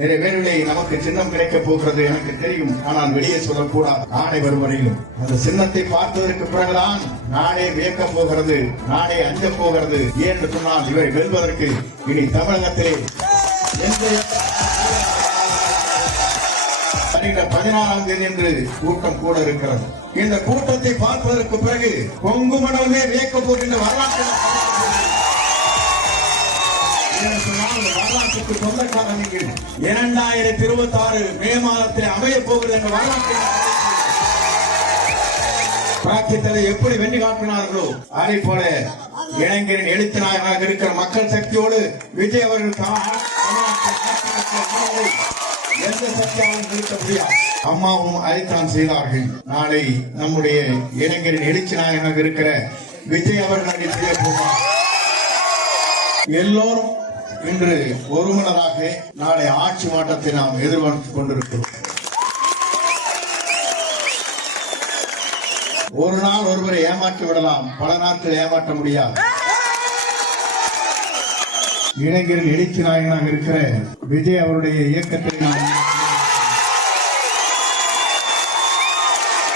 நிறைய பேரிலே நமக்கு சின்னம் கிடைக்கப் போகிறது எனக்கு தெரியும். ஆனால் வெளியே சொல்லக்கூடாது. நாளை வரும் வரையிலும் அந்த சின்னத்தை பார்த்ததற்கு பிறகுதான் நாடே வியக்கப் போகிறது, நாடே அஞ்சப் போகிறது. ஏன் சொன்னால் இவரை வெல்வதற்கு இனி தமிழகத்திலே 16ஆம் தேதி என்று கூட்டம் கூட இருக்கிறது. இந்த கூட்டத்தை பார்ப்பதற்கு பிறகு கொங்கு மண்டலமே வியக்கப் போகின்ற வரலாற்று வரலாற்றுக்கு சொந்தக்காரர் நீங்கள். 2026 மே மாதத்தில் அமையப் போகிறது என்ற வரலாற்றை பிரார்த்தித்தலை எப்படி வெண்ணி காட்டினார்களோ அதே போல இளைஞரின் எழுத்து நாயகனாக இருக்கிற மக்கள் சக்தியோடு விஜய் அவர்கள் எந்த சக்தியாலும் நிறுத்த முடியாது. அம்மாவும் அதைத்தான் செய்தார்கள். நாளை நம்முடைய இளைஞரின் எழுச்சி நாயகனாக இருக்கிற விஜய் அவர்கள் செய்ய போவார். எல்லோரும் இன்று ஒருமனதாக நாளை ஆட்சி மாற்றத்தை நாம் எதிர்பார்த்துக் கொண்டிருக்கிறோம். ஒரு நாள் ஒருவரை ஏமாற்றி விடலாம், பல நாட்கள் ஏமாற்ற முடியாது. இளைஞரின் எழுச்சி நாயகனாக இருக்கிற விஜய் அவருடைய இயக்கத்தை நாம்